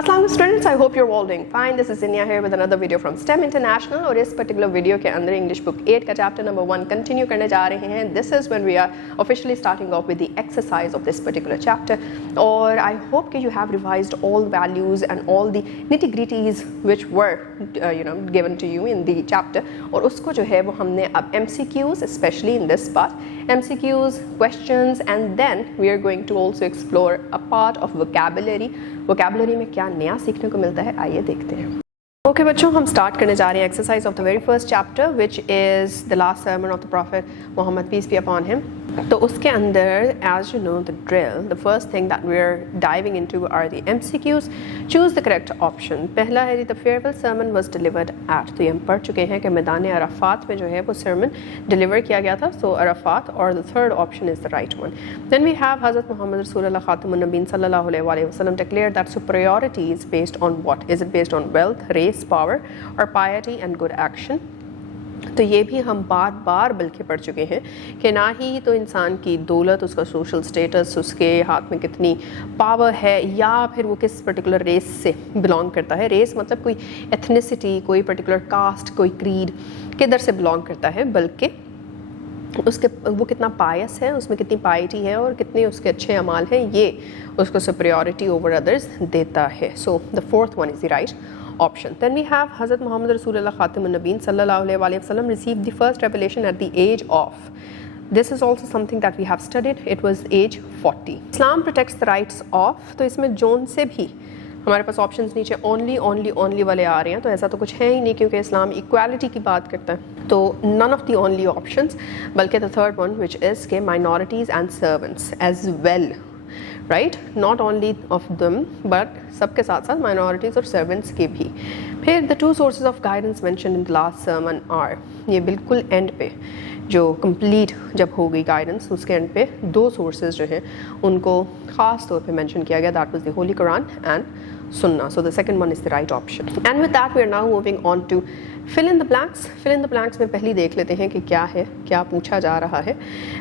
Assalamu students, I hope you're all doing fine. This is Zinia here with another video from STEM International और इस particular video के अंदर English book 8 का chapter number 1 continue करने जा रहे हैं. This is when we are officially starting off with the exercise of this particular chapter और I hope that you have revised all values and all the nitty-gritties which were given to you in the chapter और उसको जो है वो हमने अब MCQs especially in this part, MCQs, questions and then we are going to also explore a part of vocabulary में क्या नया सीखने को मिलता है, आइए देखते हैं. ओके बच्चों, हम स्टार्ट करने जा रहे हैं exercise of the very first chapter which is the last sermon of the prophet Muhammad peace be upon him. तो उसके अंदर as you know the drill, the first thing that we are diving into are the MCQs. Choose the correct option. पहला है the farewell sermon was delivered at, तो ये हम पढ़ चुके हैं कि मैदान अराफात में जो है वो सर्मन डिलीवर किया गया था, सो अराफात, और the third option is the right one. Then we have हज़रत मोहम्मद रसूलुल्लाह खातमुन नबीन सल्लल्लाहु अलैहि वसल्लम declared that superiority is based on what? Is it based on wealth, race, power or piety and good action? तो ये भी हम बार बार बल्कि पढ़ चुके हैं कि ना ही तो इंसान की दौलत, उसका सोशल स्टेटस, उसके हाथ में कितनी पावर है या फिर वो किस पर्टिकुलर रेस से बिलोंग करता है. रेस मतलब कोई एथनिसिटी, कोई पर्टिकुलर कास्ट, कोई क्रीड, किधर से बिलोंग करता है, बल्कि उसके वो कितना पायस है, उसमें कितनी पाइटी है और कितने उसके अच्छे अमाल हैं, ये उसको सुपीरियॉरिटी ओवर अदर्स देता है. So the fourth one is the right option. Then we have Hazrat Muhammad Rasulullah Khatamun Nabeen sallallahu alaihi wasallam received the first revelation at the age of. This is also something that we have studied. It was age 40. Islam protects the rights of. तो इसमें zone से भी हमारे पास options नीचे only वाले आ रहे हैं, तो ऐसा तो कुछ है ही नहीं क्योंकि इस्लाम इक्वालिटी की बात करता है. तो none of the only options, बल्कि the third one which is के minorities and servants as well, right, not only of them but सबके साथ साथ माइनॉरिटीज़ और सर्वेंट्स के भी. फिर the two sources of guidance mention in the last sermon are, ये बिल्कुल एंड पे जो कंप्लीट जब हो गई गाइडेंस उसके एंड पे दो सोर्सेज जो हैं उनको ख़ास तौर पे मेंशन किया गया, that was the holy Quran and Sunnah. So the second one is the right option. And with that we are now moving on to fill in the blanks. Fill in the blanks में पहले देख लेते हैं कि क्या है, क्या पूछा जा रहा है.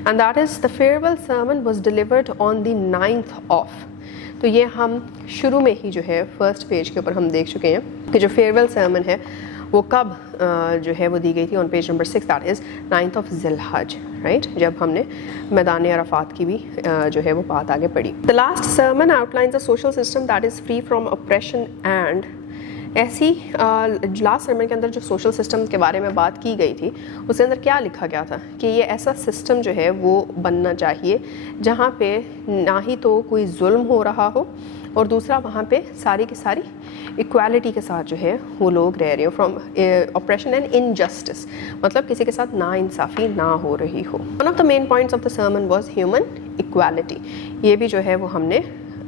And that is the farewell sermon was delivered on the 9th of. तो ये हम शुरू में ही जो है फर्स्ट पेज के ऊपर हम देख चुके हैं कि जो फेयरवेल सर्मन है वो कब जो है वो दी गई थी on page number 6, that is 9th of Zilhaj, right, जब हमने मैदान अराफात की भी जो है वो बात आगे पढ़ी. The last sermon outlines a social system that is free from operation and. ऐसी लास्ट सर्मन के अंदर जो सोशल सिस्टम के बारे में बात की गई थी उसके अंदर क्या लिखा गया था कि ये ऐसा सिस्टम जो है वो बनना चाहिए जहाँ पे ना ही तो कोई जुल्म हो रहा हो और दूसरा वहाँ पे सारी की सारी इक्वालिटी के साथ जो है वो लोग रह रहे हो. फ्रॉम ऑपरेशन एंड इनजस्टिस मतलब किसी के साथ ना इंसाफ़ी ना हो रही हो. One of the main points of the sermon was human equality. ये भी जो है वो हमने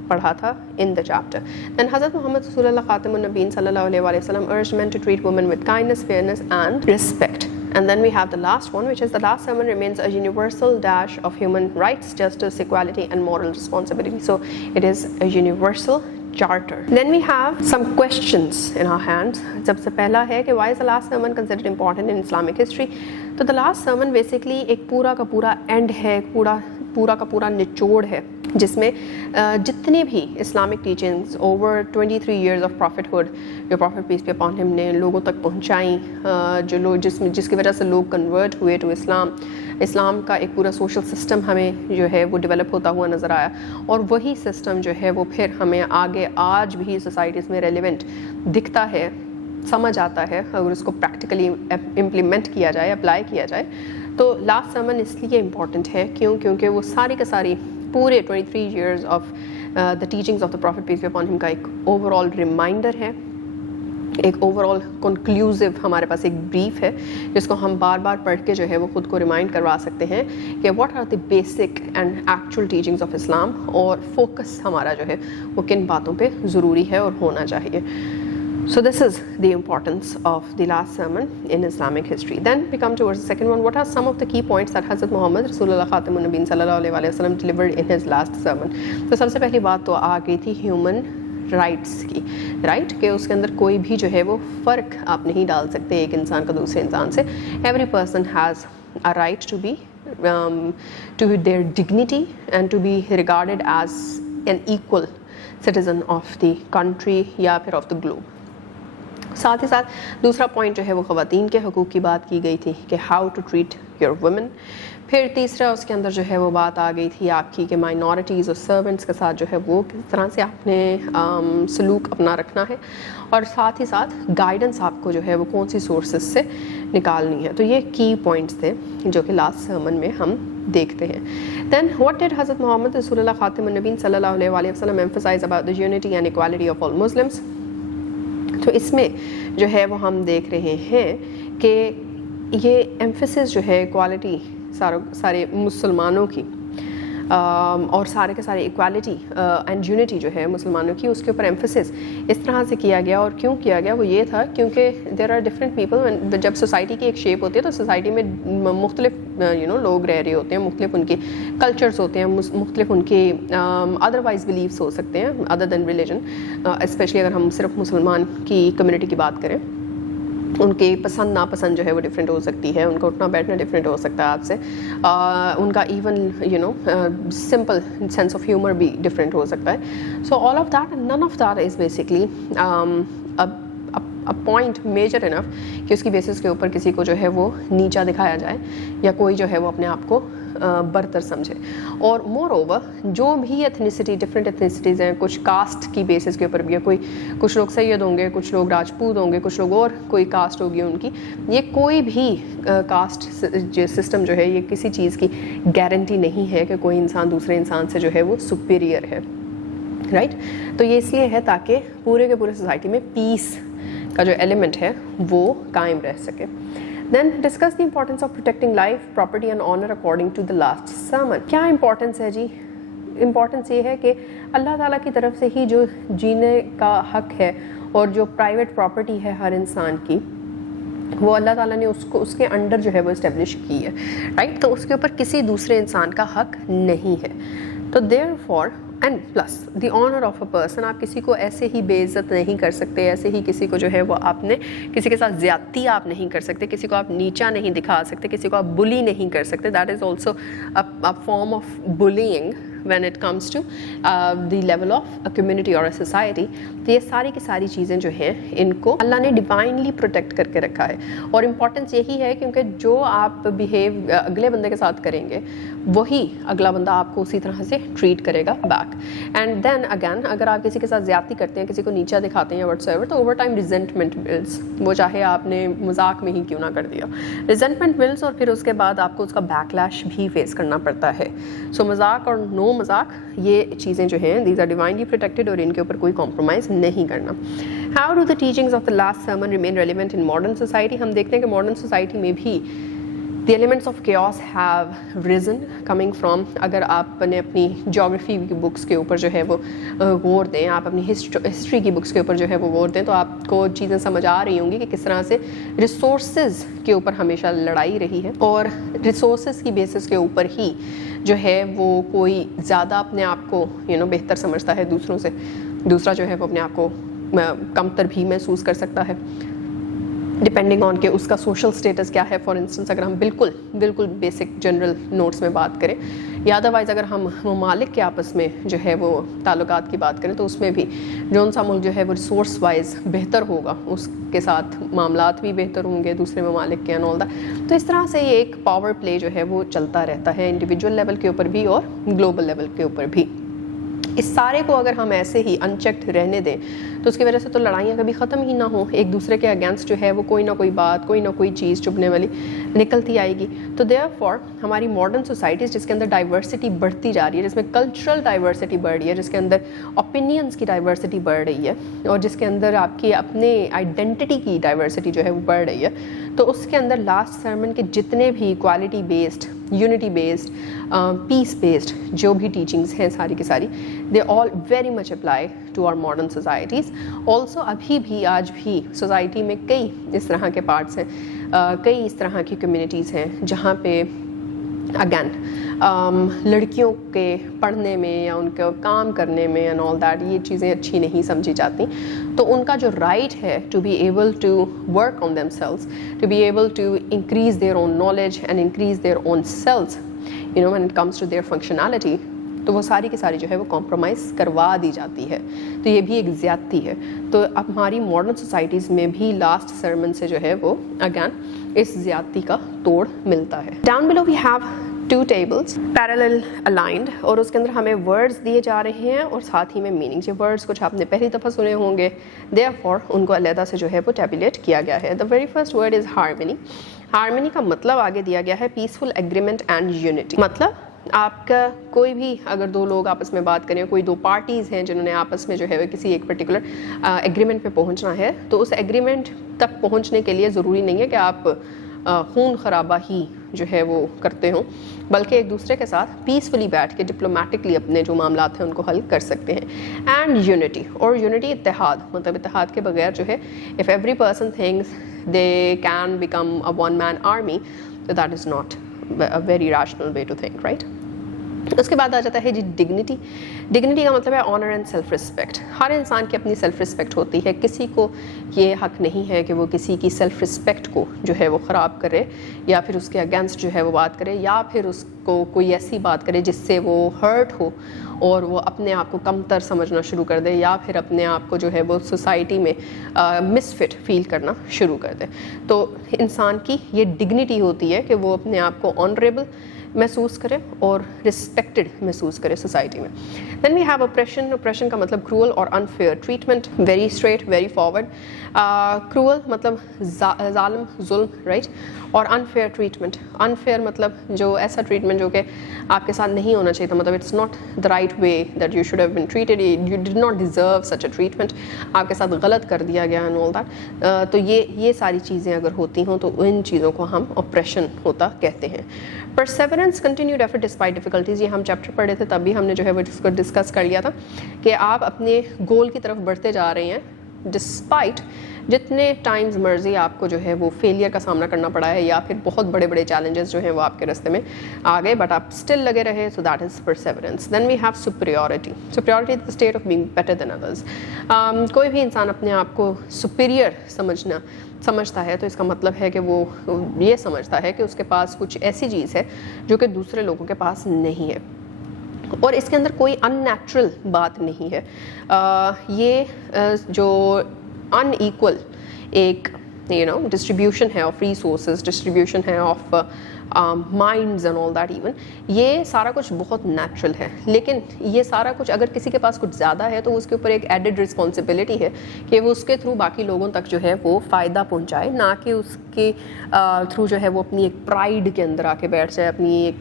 पढ़ा था in the chapter. Then Hazrat Muhammad Rasulullah Khatamun Nabeen sallallahu alaihi wasallam urged men to treat women with kindness, fairness and respect. And then we have the last one, which is the last sermon remains a universal dash of human rights, justice, equality and moral responsibility. So it is a universal charter. Then we have some questions in our hands. सबसे पहला है कि why is the last sermon considered important in Islamic history? तो the last sermon basically एक पूरा का पूरा end है, पूरा का पूरा निचोड़ है जिसमें जितनी भी Islamic teachings over 23 years of prophethood जो prophet peace be upon him ने लोगों तक पहुंचाई, जो लोग जिसकी वजह से लोग कन्वर्ट हुए टू इस्लाम का एक पूरा सोशल सिस्टम हमें जो है वो डेवलप होता हुआ नज़र आया और वही सिस्टम जो है वो फिर हमें आगे आज भी सोसाइटीज़ में रेलिवेंट दिखता है, समझ आता है अगर उसको प्रैक्टिकली इम्प्लीमेंट किया जाए, अप्लाई किया जाए. तो लास्ट सर्मन इसलिए इम्पॉर्टेंट है क्योंकि वो सारी का सारी पूरे 23 years of the teachings of the prophet peace be upon him का एक ओवरऑल रिमाइंडर है, एक ओवरऑल कंक्लूसिव हमारे पास एक ब्रीफ है जिसको हम बार बार पढ़ के जो है वो खुद को रिमाइंड करवा सकते हैं कि what are the basic and actual teachings of Islam और फोकस हमारा जो है वो किन बातों पे ज़रूरी है और होना चाहिए. So this is the importance of the last sermon in Islamic history. Then we come towards the second one. What are some of the key points that Hazrat Muhammad Rasulullah Khatamun Nabeen sallallahu alaihi wasallam delivered in his last sermon? तो सबसे पहली बात तो आ गई थी human rights की, right, कि उसके अंदर कोई भी जो है वो फ़र्क आप नहीं डाल सकते एक इंसान का दूसरे इंसान से. Every person has a right to be to their dignity and to be regarded as an equal citizen of the country या फिर ऑफ द ग्लोब। साथ ही साथ दूसरा पॉइंट जो है वो ख़वातीन के हकूक़ की बात की गई थी कि how to treat your women. फिर तीसरा उसके अंदर जो है वो बात आ गई थी आपकी कि माइनॉरिटीज़ और सर्वेंट्स के साथ जो है वो किस तरह से आपने सलूक अपना रखना है, और साथ ही साथ गाइडेंस आपको जो है वो कौन सी सोर्सेस से निकालनी है। तो ये की पॉइंट्स थे जो कि लास्ट सर्मन में हम देखते हैं। देन व्हाट डिड हज़रत मोहम्मद रसूलुल्लाह खातिमुन नबीन सल्लल्लाहु अलैहि वसल्लम emphasize about the unity and equality of all Muslims. तो इसमें जो है वो हम देख रहे हैं कि ये एम्फेसिस जो है इक्वालिटी सारे मुसलमानों की और सारे के सारे इक्वालिटी एंड यूनिटी जो है मुसलमानों की, उसके ऊपर एम्फेसिस इस तरह से किया गया। और क्यों किया गया वो ये था क्योंकि देयर आर डिफरेंट पीपल। जब सोसाइटी की एक शेप होती है तो सोसाइटी में मुख्तलिफ लोग रह रहे होते हैं, मुख्तलिफ उनके कल्चर्स होते हैं, मुख्तलिफ उनके अदरवाइज बिलीव्स हो सकते हैं अदर दैन रिलीजन। स्पेशली अगर हम सिर्फ मुसलमान की कम्युनिटी की बात करें, उनके पसंद नापसंद जो है वो डिफरेंट हो सकती है, उनका उठना बैठना डिफरेंट हो सकता है आपसे, उनका even simple sense of humour भी डिफरेंट हो सकता है। So all of that, none of that is basically a point major enough कि उसकी बेसिस के ऊपर किसी को जो है वो नीचा दिखाया जाए या कोई जो है वो अपने आप को बरतर समझे। और मोर ओवर जो भी एथनिसिटी, डिफरेंट एथनिसिटीज़ हैं, कुछ कास्ट की बेसिस के ऊपर भी है, कुछ लोग सैयद होंगे, कुछ लोग राजपूत होंगे, कुछ लोग और कोई कास्ट होगी उनकी, ये कोई भी कास्ट सिस्टम जो है ये किसी चीज़ की गारंटी नहीं है कि कोई इंसान दूसरे इंसान से जो है वो सुपीरियर है, राइट। तो ये इसलिए है ताकि पूरे के पूरे सोसाइटी में पीस का जो एलिमेंट है वो कायम रह सके। Then discuss the importance of protecting life, property and honor according to the last sermon। क्या इम्पोर्टेंस है जी? इम्पोर्टेंस ये है कि अल्लाह ताला की तरफ से ही जो जीने का हक है और जो प्राइवेट प्रॉपर्टी है हर इंसान की, वो अल्लाह ताला ने उसको उसके अंडर जो है वो इस्टेब्लिश की है, राइट। तो उसके ऊपर किसी दूसरे इंसान का हक नहीं है। तो therefore and plus the honour of a person, आप किसी को ऐसे ही बेइज्जत नहीं कर सकते, ऐसे ही किसी को जो है वो आपने किसी के साथ ज़्यादती आप नहीं कर सकते, किसी को आप नीचा नहीं दिखा सकते, किसी को आप बुली नहीं कर सकते। That is also a form of bullying when it comes to the level of a community or a society। तो ये सारी की सारी चीज़ें जो हैं इनको अल्लाह ने डिवाइनली प्रोटेक्ट करके रखा है। और इम्पॉर्टेंस यही है क्योंकि जो आप बिहेव अगले बंदे के साथ करेंगे वही अगला बंदा आपको उसी तरह से ट्रीट करेगा बैक। एंड देन अगैन अगर आप किसी के साथ ज़्यादती करते हैं, किसी को नीचा दिखाते हैं व्हाटसएवर, तो ओवर टाइम रिजेंटमेंट बिल्ड्स, वो चाहे आपने मजाक में ही क्यों ना कर दिया, रिजेंटमेंट बिल्ड्स और फिर उसके बाद आपको उसका बैकलैश भी फेस करना पड़ता है। सो मजाक और नो मजाक ये चीज़ें जो हैं दीज आर डिवाइनली प्रोटेक्टेड और इनके ऊपर कोई कॉम्प्रोमाइज़ नहीं करना। How do the teachings of the last sermon remain relevant in modern society. हम देखते हैं कि मॉडर्न सोसाइटी में भी the elements of chaos have reason coming from, अगर आपने अपनी जोग्राफी की बुक्स के ऊपर जो है वो गौर दें, आप अपनी हिस्ट्री की बुक्स के ऊपर जो है वो गौर दें, तो आपको चीज़ें समझ आ रही होंगी कि किस तरह से रिसोर्सेज के ऊपर हमेशा लड़ाई रही है और रिसोर्सेज की बेसिस के ऊपर ही जो है वो कोई ज़्यादा अपने आप को बेहतर समझता है दूसरों से, दूसरा जो है वो अपने आप को कमतर भी महसूस कर सकता है डिपेंडिंग ऑन के उसका सोशल स्टेटस क्या है। फॉर इंस्टेंस अगर हम बिल्कुल बेसिक जनरल नोट्स में बात करें, या अदरवाइज़ अगर हम ममालिक के आपस में जो है वो ताल्लुकात की बात करें, तो उसमें भी जौन सा मुल्क जो है वो रिसोर्स वाइज बेहतर होगा उसके साथ मामलात भी बेहतर होंगे दूसरे ममालिक के एंड ऑल दैट। तो इस तरह से ये एक पावर प्ले जो है वो चलता रहता है इंडिविजुअल लेवल के ऊपर भी और ग्लोबल लेवल के ऊपर भी। इस सारे को अगर हम ऐसे ही अनचेक्ड रहने दें तो उसकी वजह से तो लड़ाइयाँ कभी ख़त्म ही ना हो, एक दूसरे के अगेंस्ट जो है वो कोई ना कोई बात, कोई ना कोई चीज़ चुभने वाली निकलती आएगी। तो देयरफॉर हमारी मॉडर्न सोसाइटीज़ जिसके अंदर डाइवर्सिटी बढ़ती जा रही है, जिसमें कल्चरल डाइवर्सिटी बढ़ रही है, जिसके अंदर ओपिनियंस की डाइवर्सिटी बढ़ रही है और जिसके अंदर आपकी अपने आइडेंटिटी की डाइवर्सिटी जो है वो बढ़ रही है, तो उसके अंदर लास्ट सर्मन के जितने भी equality based, unity based, peace based जो भी टीचिंग्स हैं सारी की सारी, they all very much apply to our modern societies. Also अभी भी आज भी सोसाइटी में कई इस तरह के पार्ट्स हैं, कई इस तरह की कम्युनिटीज़ हैं जहाँ पे अगैन लड़कियों के पढ़ने में या उनके काम करने में एंड ऑल दैट ये चीज़ें अच्छी नहीं समझी जाती। तो उनका जो राइट है to be able to work on themselves, to be able to increase their own knowledge and increase their own selves, when it comes to their functionality, تو وہ ساری کی ساری جو ہے وہ کمپرومائز کروا دی جاتی ہے. تو یہ بھی ایک زیادتی ہے. تو اب ہماری ماڈرن سوسائٹیز میں بھی لاسٹ سرمن سے جو ہے وہ اگین اس زیادتی کا توڑ ملتا ہے. Down below we have 2 tables parallel aligned اور اس کے اندر ہمیں ورڈز دیے جا رہے ہیں اور ساتھ ہی میں میننگس. یہ ورڈز کچھ آپ نے پہلی دفعہ سنے ہوں گے, therefore ان کو علیحدہ سے جو ہے وہ ٹیبولیٹ کیا گیا ہے. The very first word is harmony. Harmony کا مطلب آگے دیا گیا ہے پیسفل ایگریمنٹ اینڈ یونٹی. مطلب آپ کا کوئی بھی اگر 2 لوگ آپس میں بات کریں, کوئی 2 پارٹیز ہیں جنہوں نے آپس میں جو ہے کسی ایک پرٹیکولر ایگریمنٹ پہ پہنچنا ہے, تو اس ایگریمنٹ تک پہنچنے کے لیے ضروری نہیں ہے کہ آپ خون خرابہ ہی جو ہے وہ کرتے ہوں, بلکہ ایک دوسرے کے ساتھ پیسفلی بیٹھ کے ڈپلومیٹکلی اپنے جو معاملات ہیں ان کو حل کر سکتے ہیں. اینڈ یونٹی, اور یونٹی اتحاد, مطلب اتحاد کے بغیر جو ہے if every person thinks they can become a one man army, that is not a very rational way to think, right? اس کے بعد آ جاتا ہے جی ڈگنیٹی. ڈگنیٹی کا مطلب ہے آنر اینڈ سیلف رسپیکٹ. ہر انسان کی اپنی سیلف رسپیکٹ ہوتی ہے, کسی کو یہ حق نہیں ہے کہ وہ کسی کی سیلف رسپیکٹ کو جو ہے وہ خراب کرے یا پھر اس کے اگینسٹ جو ہے وہ بات کرے, یا پھر اس کو کوئی ایسی بات کرے جس سے وہ ہرٹ ہو اور وہ اپنے آپ کو کم تر سمجھنا شروع کر دے, یا پھر اپنے آپ کو جو ہے وہ سوسائٹی میں مس فٹ فیل کرنا شروع کر دے. تو انسان کی یہ ڈگنیٹی ہوتی ہے کہ وہ اپنے آپ کو آنریبل محسوس کرے اور رسپیکٹڈ محسوس کرے سوسائٹی میں. Then we have oppression. Oppression کا مطلب کرول اور unfair treatment, very straight, very forward. Cruel مطلب ظالم, ظلم, رائٹ, اور انفیئر ٹریٹمنٹ. انفیئر مطلب جو ایسا ٹریٹمنٹ جو کہ آپ کے ساتھ نہیں ہونا چاہیے تھا, مطلب it's not the right way that you should have been treated, you did not deserve such a treatment, آپ کے ساتھ غلط کر دیا گیا اینڈ آل دیٹ. تو یہ ساری چیزیں اگر ہوتی ہوں تو ان چیزوں کو ہم اپریشن ہوتا کہتے ہیں. پرسیورنس, کنٹینیوڈ ایفرٹ ڈسپائٹ ڈیفیکلٹیز. یہ ہم چیپٹر پڑھے تھے تب بھی ہم نے جو ہے وہ اس کو ڈسکس کر لیا تھا کہ آپ اپنے گول کی طرف بڑھتے جا رہے ہیں ڈسپائٹ جتنے ٹائمز مرضی آپ کو جو ہے وہ فیلئر کا سامنا کرنا پڑا ہے یا پھر بہت بڑے بڑے چیلنجز جو ہیں وہ آپ کے راستے میں آ گئے, بٹ آپ اسٹل لگے رہے, so that is perseverance. Then we have superiority. Superiority is the state of being better than others. کوئی بھی انسان اپنے آپ کو سپیریئر سمجھتا ہے تو اس کا مطلب ہے کہ وہ یہ سمجھتا ہے کہ اس کے پاس کچھ ایسی چیز ہے جو کہ دوسرے لوگوں کے پاس نہیں ہے, اور اس کے اندر کوئی ان نیچرل بات نہیں ہے. یہ جو ان ایکول ایک ڈسٹریبیوشن ہے آف ریسورسز, ڈسٹریبیوشن ہے of minds and all that, even یہ سارا کچھ بہت نیچرل ہے. لیکن یہ سارا کچھ اگر کسی کے پاس کچھ زیادہ ہے تو اس کے اوپر ایک ایڈڈ رسپانسبلٹی ہے کہ وہ اس کے تھرو باقی لوگوں تک جو ہے وہ فائدہ پہنچائے, نہ کہ اس کے تھرو جو ہے وہ اپنی ایک پرائڈ کے اندر آ کے بیٹھ جائے, اپنی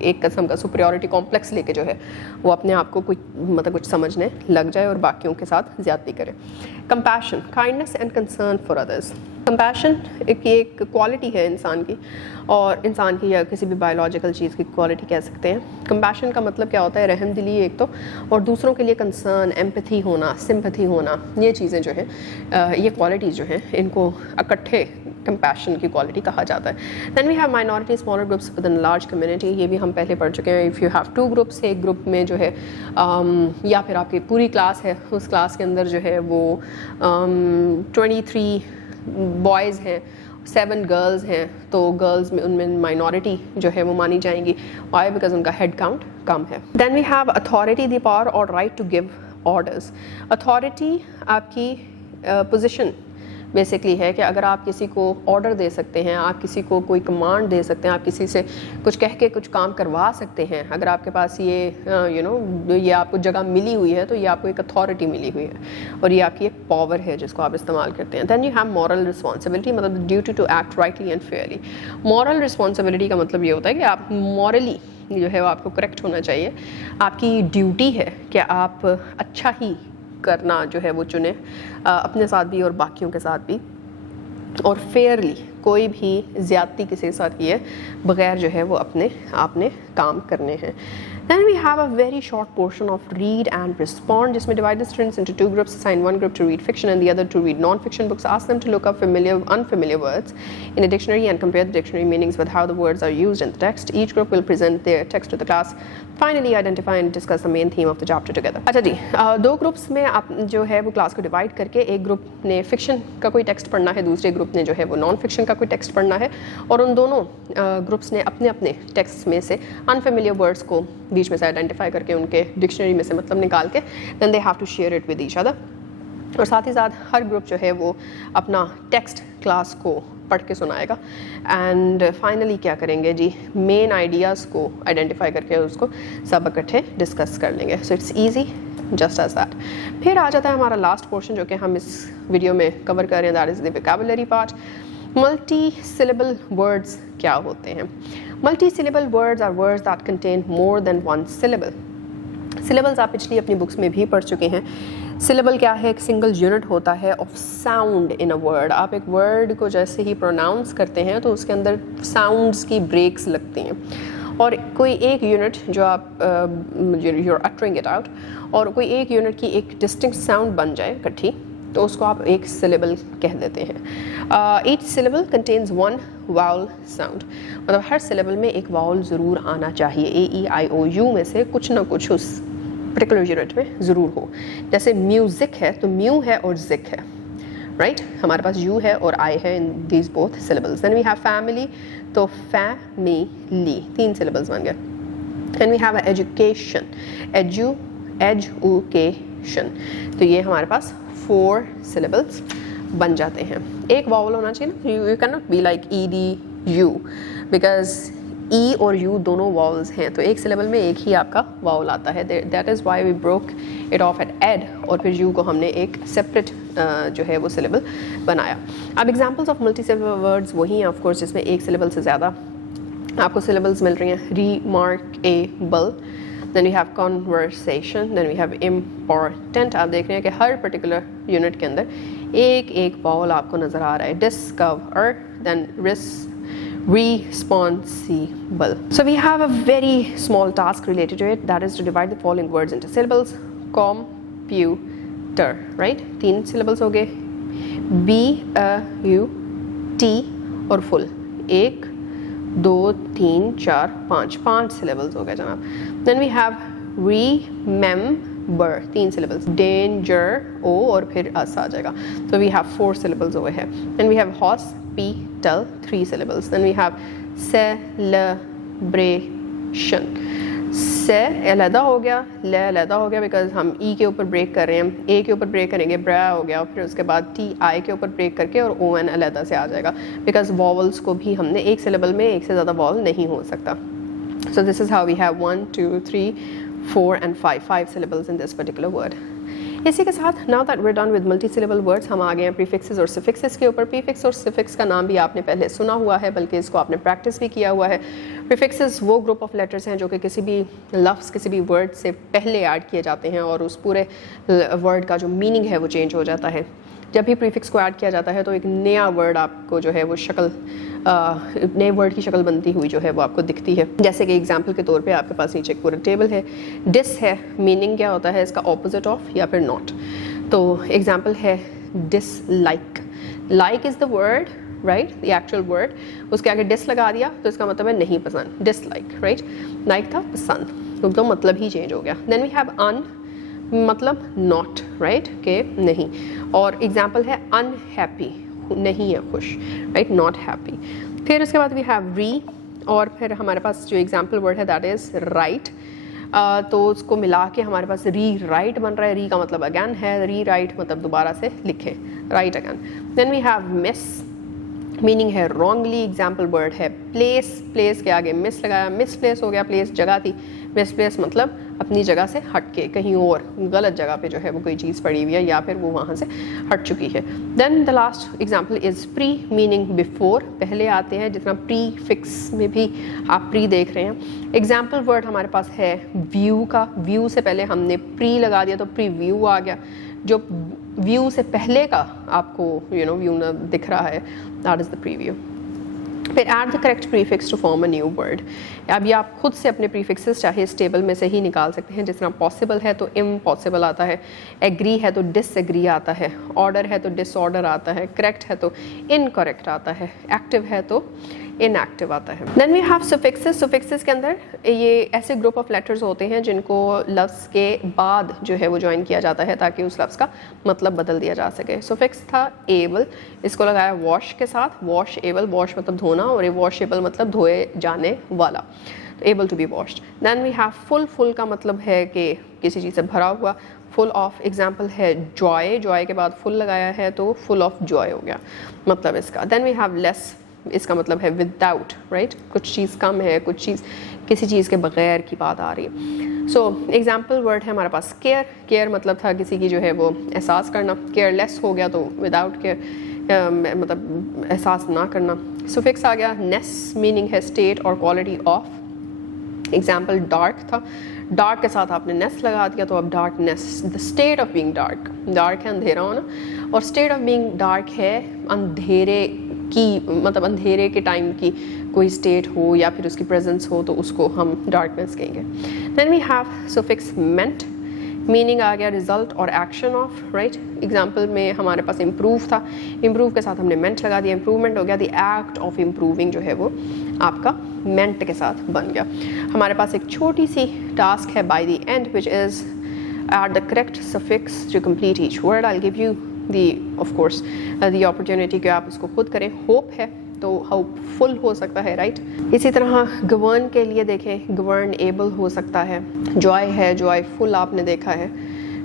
ایک قسم کا سپریورٹی کمپلیکس لے کے جو ہے وہ اپنے آپ کو کچھ سمجھنے لگ جائے اور باقیوں کے ساتھ زیادتی کرے. Compassion, kindness and concern for others. Compassion ایک کوالٹی ہے انسان کی, اور انسان کی یا کسی بھی بایولوجیکل چیز کی کوالٹی کہہ سکتے ہیں. کمپیشن کا مطلب کیا ہوتا ہے؟ رحم دلی ایک تو, اور دوسروں کے لیے کنسرن, ایمپتھی ہونا, سمپتھی ہونا. یہ چیزیں جو ہیں یہ کوالٹیز جو ہیں ان کو اکٹھے کمپیشن کی کوالٹی کہا جاتا ہے. Then we have minority smaller groups within large community. یہ بھی ہم پہلے پڑھ چکے ہیں. اف یو ہیو 2 گروپس, ایک گروپ میں جو ہے یا پھر آپ کی پوری کلاس ہے, اس کلاس کے اندر جو ہے وہ 23 بوائز ہیں, 7 گرلز ہیں, تو گرلز میں ان میں مائنورٹی جو ہے وہ مانی جائیں گی. وائی؟ بیکاز ان کا ہیڈ کاؤنٹ کم ہے. Then we have authority, the power اور right to give orders. Authority آپ کی پوزیشن بیسکلی ہے کہ اگر آپ کسی کو آرڈر دے سکتے ہیں, آپ کسی کو کوئی کمانڈ دے سکتے ہیں, آپ کسی سے کچھ کہہ کے کچھ کام کروا سکتے ہیں. اگر آپ کے پاس یہ آپ کو جگہ ملی ہوئی ہے تو یہ آپ کو ایک اتھارٹی ملی ہوئی ہے, اور یہ آپ کی ایک پاور ہے جس کو آپ استعمال کرتے ہیں. Then you have moral responsibility, مطلب duty to act rightly and fairly. Moral responsibility کا مطلب یہ ہوتا ہے کہ آپ مورلی جو ہے وہ آپ کو کریکٹ ہونا چاہیے. آپ کی ڈیوٹی ہے کہ آپ اچھا ہی کرنا جو ہے وہ چنیں, اپنے ساتھ بھی اور باقیوں کے ساتھ بھی, اور فیئرلی, کوئی بھی زیادتی کسی کے ساتھ کیے بغیر جو ہے وہ آپ نے کام کرنے ہیں. Then we have a very short portion of read and respond, جس میں divide the students into 2 groups, assign one group to read fiction and the other to read non-fiction books, ask them to look up familiar, unfamiliar words in a dictionary and compare the dictionary meanings with how the words are used in the text. Each group will present their text to the class. Finally, identify and discuss the main theme of the chapter together. اچھا جی, 2 groups میں آپ جو ہے وہ class کو divide کر کے ایک گروپ نے فکشن کا کوئی ٹیکسٹ پڑھنا ہے, دوسرے گروپ نے جو ہے وہ نان فکشن کا کوئی ٹیکسٹ پڑھنا ہے, اور ان دونوں گروپس نے اپنے ٹیکسٹ میں سے انفیملیئر ورڈس کو बीच में से आइडेंटिफाई करके उनके डिक्शनरी में से मतलब निकाल के then they have to share it with each other. और साथ ही साथ हर ग्रुप जो है वो अपना टेक्स्ट क्लास को पढ़ के सुनाएगा। एंड फाइनली क्या करेंगे जी, मेन आइडियाज़ को आइडेंटिफाई करके उसको सब इकट्ठे डिस्कस कर लेंगे। So it's easy just as that. फिर आ जाता है हमारा लास्ट पोर्शन जो कि हम इस वीडियो में कवर कर रहे हैं, that is the vocabulary part. Multi syllable words क्या होते हैं? Multi syllable words are words that contain more than one syllable. Syllables आप पिछली अपनी बुक्स में भी पढ़ चुके हैं। सिलेबल क्या है? एक सिंगल यूनिट होता है of sound in a word. आप एक वर्ड को जैसे ही प्रोनाउंस करते हैं तो उसके अंदर साउंड्स की ब्रेक्स लगती हैं, और कोई एक यूनिट जो आप you are uttering it out, और कोई एक यूनिट की एक डिस्टिंक्ट साउंड बन जाए इकट्ठी, तो उसको आप एक सिलेबल कह देते हैं। Each syllable contains one vowel sound, मतलब हर सिलेबल में एक वाउल ज़रूर आना चाहिए। AEIOU में से कुछ ना कुछ उस पर्टिकुलर यूनिट में ज़रूर हो। जैसे म्यूज़िक है तो म्यू है और ज़िक है, राइट? हमारे पास यू है और आई है in these both syllables. Then we have family, तो फैमिली 3 सिलेबल्स बन गए। Then we have education, education, तो ये हमारे पास 4 सिलेबल्स बन जाते हैं। एक वावल होना चाहिए ना, you can not be like EDU, because E और यू दोनों वावल्स हैं, तो एक सिलेबल में एक ही आपका वावल आता है। That is why we broke it off at ed, और फिर यू को हमने एक सेपरेट जो है वो सिलेबल बनाया। अब examples of multi syllable words वही हैं ऑफ कोर्स जिसमें एक सिलेबल से ज़्यादा आपको सिलेबल्स मिल रही हैं। Remarkable, then we have conversation, then we have important. आप देख रहे हैं कि हर पर्टिकुलर यूनिट के अंदर एक एक वावल आपको नज़र आ रहा है। Discover, then responsible. So we have a very small task related to it, that is to divide the following words into syllables. Computer, right? 3 syllables हो गए। BUT और full 1 2 3 4 5 syllables हो गए जनाब। Then we have remember 3 syllables। danger O और फिर अस आ जाएगा, so we have 4 syllables over here। Then we have hospital 3 syllables। Then we have celebration, से अलहदा हो गया, ल अलहदा हो गया बिकॉज हम ई के ऊपर ब्रेक कर रहे हैं, ए के ऊपर ब्रेक करेंगे, ब्रा हो गया, फिर उसके बाद TI के ऊपर ब्रेक करके और ON अलहदा से आ जाएगा, बिकॉज वॉवल्स को भी हमने एक सिलेबल में एक से ज़्यादा वॉवल नहीं हो सकता। So this is how we have 1 2 3 4 and 5 syllables in this particular word। इसी के साथ now that we're done with multi syllable words, हम आ गए हैं prefixes और suffixes के ऊपर। prefix और suffix का नाम भी आपने पहले सुना हुआ है, बल्कि इसको आपने प्रैक्टिस भी किया हुआ है। prefixes वो ग्रुप ऑफ लेटर्स हैं जो कि किसी भी लफ्ज़, किसी भी वर्ड से पहले ऐड किए जाते हैं और उस पूरे वर्ड का जो मीनिंग है वो चेंज हो जाता है। जब भी प्रीफिक्स को ऐड किया जाता है तो एक नया वर्ड आपको जो है वो शक्ल, नए वर्ड की शक्ल बनती हुई जो है वो आपको दिखती है। जैसे कि एग्जांपल के तौर पे आपके पास नीचे एक पूरा टेबल है। डिस है, मीनिंग क्या होता है इसका? ऑपोजिट ऑफ या फिर नॉट। तो एग्जांपल है dislike. Like is the word, right, the actual word, उसके आगे डिस लगा दिया तो इसका मतलब है नहीं पसंद, डिसलाइक, राइट। लाइक था पसंद, तो मतलब ही चेंज हो गया। देन वी हैव अन, मतलब नॉट, राइट, के नहीं। और एग्जाम्पल है अनहैप्पी, नहीं है खुश, राइट, नॉट हैप्पी। फिर उसके बाद वी हैव री, और फिर हमारे पास जो एग्जाम्पल वर्ड है दैट इज़ राइट। तो उसको मिला के हमारे पास री राइट बन रहा है। री का मतलब अगैन है, री राइट मतलब दोबारा से लिखे, write again. Then we have mis, meaning है रॉन्गली। एग्जाम्पल वर्ड है प्लेस, प्लेस के आगे मिस लगाया, मिस प्लेस हो गया, प्लेस जगह थी, मिस प्लेस मतलब अपनी जगह से हट के कहीं और गलत जगह पे जो है वो कोई चीज़ पड़ी हुई है या फिर वो वहाँ से हट चुकी है। Then the last example is pre, meaning before, पहले आते हैं, जितना प्री फिक्स में भी आप प्री देख रहे हैं। एग्जाम्पल वर्ड हमारे पास है व्यू का, व्यू से पहले हमने प्री लगा दिया तो प्री व्यू आ गया। जो व्यू से पहले का आपको व्यू ना दिख रहा है, दैट इज़ द प्रीव्यू। फिर add the correct prefix to form a new word. अब ये आप खुद से अपने प्रीफिक्सेस चाहे इस टेबल में से ही निकाल सकते हैं। जिस तरह पॉसिबल है तो इम्पॉसिबल आता है, एग्री है तो डिसएग्री आता है, ऑर्डर है तो डिसऑर्डर आता है, करेक्ट है तो इनकरेक्ट आता है, एक्टिव है तो इनएक्टिव आता है। Then we have suffixes. Suffixes के अंदर ये ऐसे ग्रुप ऑफ लेटर्स होते हैं जिनको लफ्ज़ के बाद जो है वो ज्वाइन किया जाता है ताकि उस लफ्ज़ का मतलब बदल दिया जा सके। सुफिक्स था एबल, इसको लगाया वॉश के साथ, वॉश एबल, वॉश मतलब धोना और वॉशेबल मतलब धोए जाने वाला। able to be washed. Then we have full का मतलब है कि किसी चीज़ से भरा हुआ, full of एग्जाम्पल है joy के बाद full लगाया है तो full of joy हो गया मतलब इसका. Then we have less, इसका मतलब है without, right? कुछ चीज़ कम है, कुछ चीज़ किसी चीज़ के बगैर की बात आ रही है. सो एग्जाम्पल वर्ड है हमारे पास केयर मतलब था किसी की जो है वो एहसास करना. केयरलेस हो गया तो विदाउट केयर मतलब एहसास ना करना. सुफिक्स आ गया नेस, मीनिंग है स्टेट और क्वालिटी ऑफ. एग्जाम्पल डार्क था, डार्क के साथ आपने नेस लगा दिया तो अब darkness, the state of being dark. Dark है अंधेरा होना और स्टेट ऑफ बीइंग डार्क है अंधेरे की मतलब अंधेरे के टाइम की कोई स्टेट हो या फिर उसकी प्रेजेंस हो तो उसको हम डार्कनेस कहेंगे. Then we have suffix ment, meaning आ गया रिजल्ट और एक्शन ऑफ, राइट. एग्जाम्पल में हमारे पास इम्प्रूव था, इम्प्रूव के साथ हमने मेंट लगा दिया, इम्प्रूवमेंट हो गया. द एक्ट ऑफ इम्प्रूविंग जो है वो आपका मेंट के साथ बन गया. हमारे पास एक छोटी सी टास्क है by the and which is add the correct suffix to complete each word. I'll give you the opportunity कि आप उसको खुद करें. होप है तो होपफुल हो सकता है, राइट. इसी तरह गवर्न के लिए देखें, गवर्न एबल हो सकता है. जॉय है, जॉयफुल आपने देखा है.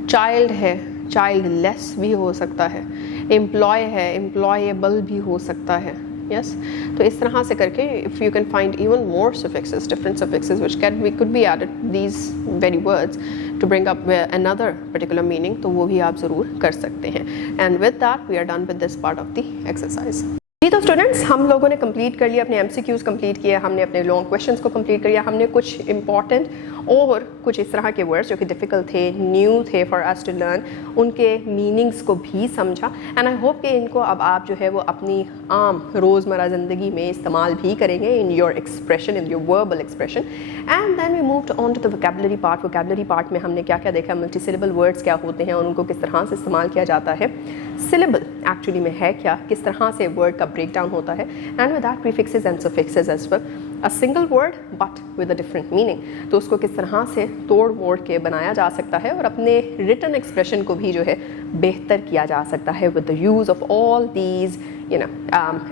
चाइल्ड है, चाइल्ड लेस भी हो सकता है. एम्प्लॉय है, एम्प्लॉयबल भी हो सकता है. yes, तो इस तरह से करके if you can find even more suffixes, different suffixes which could be added these very words to bring up another particular meaning, तो वो भी आप ज़रूर कर सकते हैं. And with that we are done with this part of the exercise. जी तो students, हम लोगों ने कंप्लीट कर लिया, अपने MCQs कंप्लीट किए, हमने अपने लॉन्ग क्वेश्चंस को कंप्लीट कर लिया, हमने कुछ इंपॉर्टेंट और कुछ इस तरह के वर्ड्स जो कि डिफ़िकल्ट थे, न्यू थे फॉर अस टू लर्न, उनके मीनिंग्स को भी समझा. एंड आई होप कि इनको अब आप जो है वो अपनी आम रोज़मर्रा ज़िंदगी में इस्तेमाल भी करेंगे in your expression, in your verbal expression. And then we moved on to the vocabulary part. Vocabulary part में हमने क्या क्या देखा, मल्टीसिलेबल वर्ड्स क्या होते हैं और उनको किस तरह से इस्तेमाल किया जाता है, सिलेबल एक्चुअली में है क्या, किस तरह से वर्ड का ब्रेक डाउन होता है. And with that prefixes and suffixes as well. A single word but with a different meaning, तो उसको किस तरह से तोड़ मोड़ के बनाया जा सकता है और अपने रिटन एक्सप्रेशन को भी जो है बेहतर किया जा सकता है with the use of all these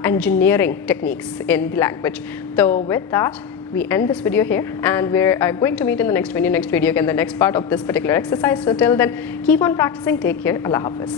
engineering techniques in the language. So with that we end this video here and we're going to meet in the next video again, the next part of this particular exercise. So till then, keep on practicing. Take care. Allah Hafiz.